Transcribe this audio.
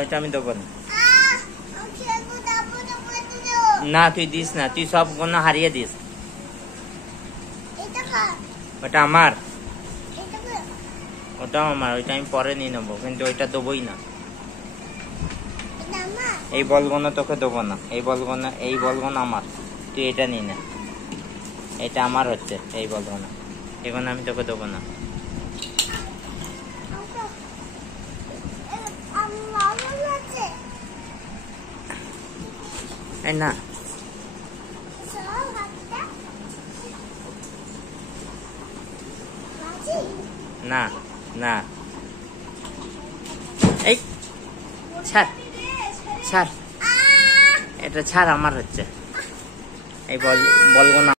ওইটা আমি দেবো না। না তুই দিস না, তুই সব গোনা হারিয়ে দিস। ওটা আমার, ওটাও আমার, ওইটা আমি পরে নিয়ে নেবো, কিন্তু ওইটা দেবোই না। এই বলবো না, তোকে দেবো না। এই বলবো না, এই বলবো না আমার, তুই এটা নিয়ে নে। এটা আমার হচ্ছে, এই বলবো না, এখন আমি তোকে দেবো না। এই না না না, এই ছাড় ছাড়, এটা ছাড়, আমার হচ্ছে। এই বলবো না।